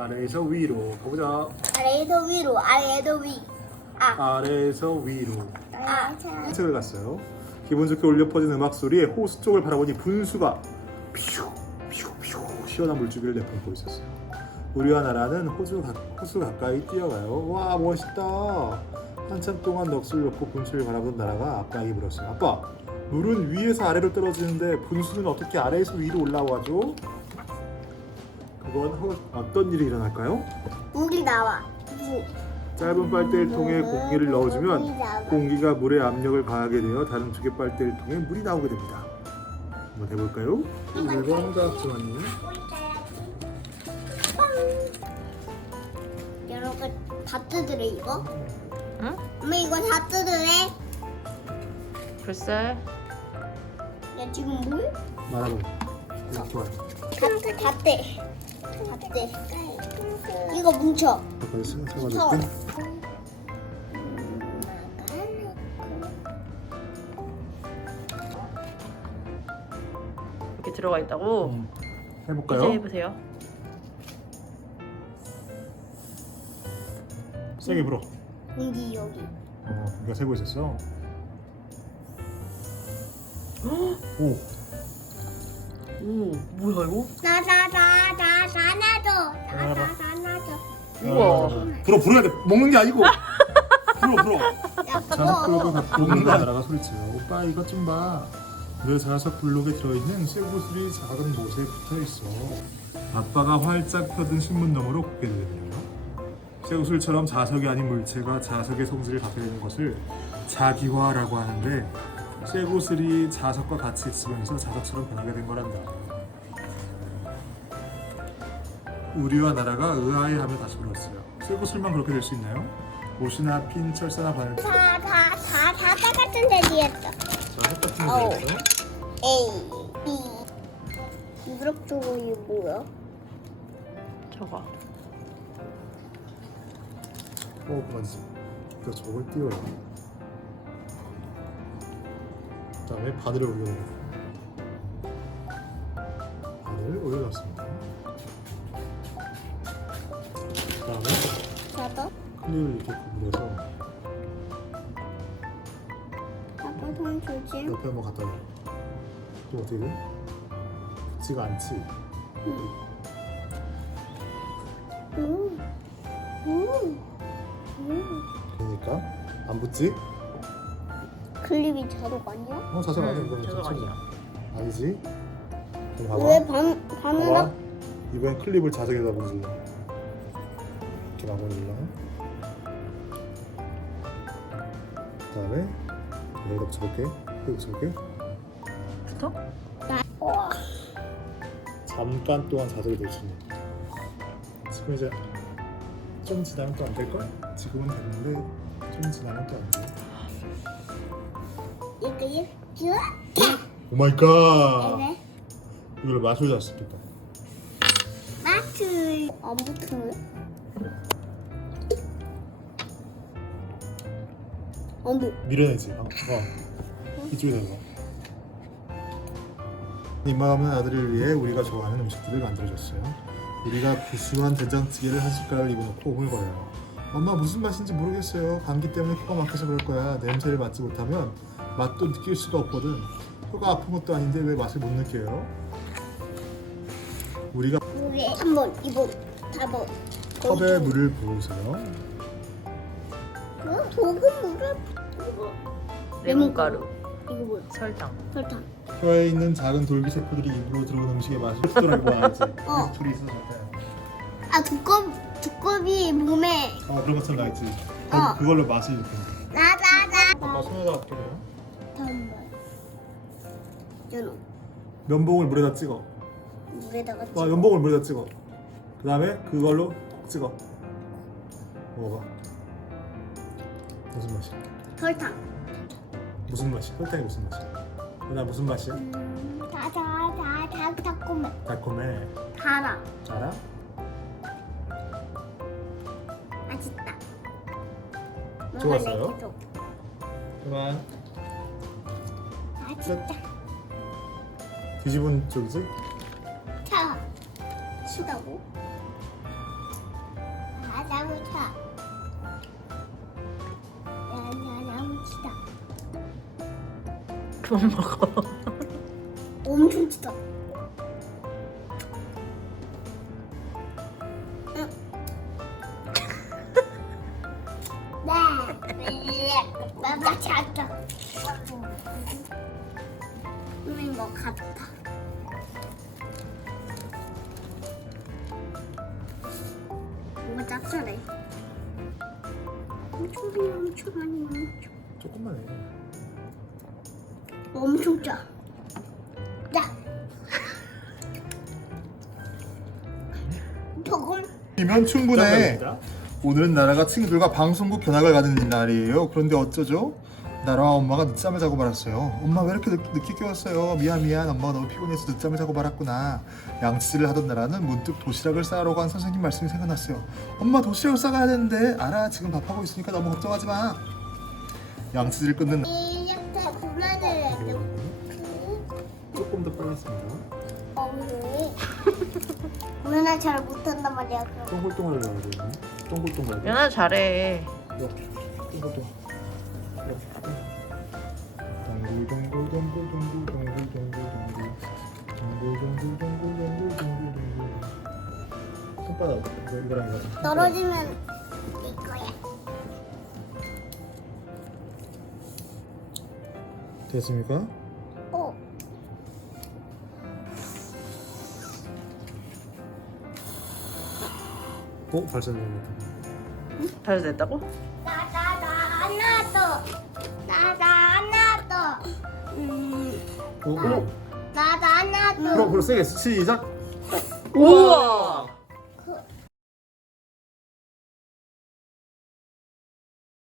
아래에서 위로 가보자. 아래에서 위로, 아래에서 위. 아, 아래에서 위로. 아, 산책을 갔어요. 기분 좋게 울려 퍼진 음악 소리에 호수 쪽을 바라보니 분수가 피슈 피슈 피슈 시원한 물줄기를 내뿜고 있었어요. 우리와 나라는 호수, 가, 호수 가까이 뛰어가요. 와 멋있다. 한참 동안 넋을 놓고 분수를 바라보던 나라가 아빠에게 물었어요. 아빠, 물은 위에서 아래로 떨어지는데 분수는 어떻게 아래에서 위로 올라와죠? 허- 어떤 일이 일어날까요? 물이 나와. 물. 짧은 빨대를 통해 공기를 넣어주면 나와. 공기가 물의 압력을 가하게 되어 다른 쪽의 빨대를 통해 물이 나오게 됩니다. 한번 해볼까요? 1번 작전이 여러분 다 뜯으래 이거? 응? 엄마 이거 다 뜯으래? 글쎄 야 지금 물? 말하고 네, 좋아요. 다, 다 떼. 다 떼. 이거 뭉쳐. 스- 무서워. 세가지고 이렇게 들어가 있다고 음, 이제 해볼까요? 해보세요 세게 불어. 공기 여기. 어, 우리가 세고 있었어. 오, 오 뭐야 이거 나나나나 나 나도 나나나 나 나도. 우와. 불어 불어야 돼. 먹는 게 아니고. 불어 불어. 야 자석 블록을 그거. 오는 나라가 소리쳐요. 오빠 이것 좀 봐. 내 자석 블록에 들어있는 쇠구슬이 작은 못에 붙어 있어. 아빠가 활짝 펴든 신문 너머로 보게 되네요. 쇠구슬처럼 자석이 아닌 물체가 자석의 성질을 갖게 되는 것을 자기화라고 하는데 쇠구슬이 자석과 같이 있으면서 자석처럼 변하게 된 거란다. 우리와 나라가 의아해하며 다시 물었어요. 쇠구슬만 그렇게 될 수 있나요? 옷이나 핀, 철사나 바늘 다 다 다 다 똑같은 데지였어. 자, 햇 같은 어우. 거 있어요? A B. 무릎 쪽이 뭐야? 저거 어, 그만지. 그 저걸 띄워요. 다음에 바늘을 올려요. 바늘을 올려놨습니다. 그 다음에 나도. 클립을 이렇게 구부려서 아빠 손 조심. 옆에 한번 갖다 놔요. 그럼 어떻게 돼? 붙지가 않지. 오. 오. 오. 그러니까 안 붙지? 클립이 자석 아니야? 어, 자석 아니야. 음, 그럼 자석. 아니야. 아니지? 그럼 봐봐. 왜 밤, 밤에 봐봐. 이번엔 클립을 자석에다 보지. 이렇게 마무리를 그다음에 여기다 붙여볼게. 여기 붙여볼게. 붙어? 우와. 잠깐 동안 자석이 될수 있는. 지금 이제 좀 지나면 또 안 될 걸? 지금은 됐는데 좀 지나면 또 안 돼. 이거 이거 오 마이 갓! 이래 이걸 마술도 할수 있겠다. 마트 안 붙으면 안 돼. 밀어내지. 어, 어. 이쪽에 대서. 입마감은 아들을 위해 우리가 좋아하는 음식들을 만들어줬어요. 우리가 구수한 된장찌개를 한 숟가락을 입어놓고 오글거려요. 엄마 무슨 맛인지 모르겠어요. 감기 때문에 코가 막혀서 그럴 거야. 냄새를 맡지 못하면 맛도 느낄 수가 없거든. 혀가 아픈 것도 아닌데 왜 맛을 못 느껴요? 우리가 우리 3번, 2번, 4번. 컵에 물을 부으세요. 어? 소금 물을 이거 레몬가루 이거 뭐야? 설탕 설탕. 혀에 있는 작은 돌기 세포들이 입으로 들어온 음식의 맛을 흡수하고 알지. 어. 둘이 있어서 좋대. 아 두꺼비 두꺼비 몸에 어 그런 것처럼 나 있지. 어. 그걸로 맛을 이렇게. 나나나. 아빠 손에다 어떻게 해요? 다음 번. 연어 면봉을 물에다 찍어. 물에다가 와 면봉을 물에다 찍어. 그 다음에 그걸로 콕 찍어. 먹어봐. 무슨 맛이야? 설탕. 무슨 맛이야? 설탕이 무슨 맛이야? 나 무슨 맛이야? 다다다다 달콤해. 달콤해. 달아. 알아? 좋았어요? 계속. 그만. 맛있다. 뒤집은 쪽이지? 차. 치다고? 나무 차. 야야 나무 치다. 그만 먹어. 엄청 치다. 네. 나나 찾다. 이거 같다. 뭔가 짭짤해. 엄청 많이 엄청 많이 엄청 조금만 해. 엄청 짜. 짜. 조금 이면 충분해. 오늘은 나라가 친구들과 방송국 견학을 가는 날이에요. 그런데 어쩌죠? 나라와 엄마가 늦잠을 자고 말았어요. 엄마 왜 이렇게 늦, 늦게 깨웠어요? 미안 미안 엄마가 너무 피곤해서 늦잠을 자고 말았구나. 양치질을 하던 나라는 문득 도시락을 싸러 간 선생님 말씀이 생각났어요. 엄마 도시락을 싸가야 되는데 알아 지금 밥하고 있으니까 너무 걱정하지 마. 양치질 끊는 이렇게 조금 더 빨랐습니다. 어, 오늘 나잘 못한단 말이야. 그럼. 동글동글 가야 되네. 동글동글. 연아 잘해. 떨어지면 될 거야. 됐습니까? 어? 발전입니다 잘 됐다고? 나 나 나 하나 더. 나나 하나 더. 음. 어? 어? 나나 하나 그럼 더. 그럼 세게 시작 우와.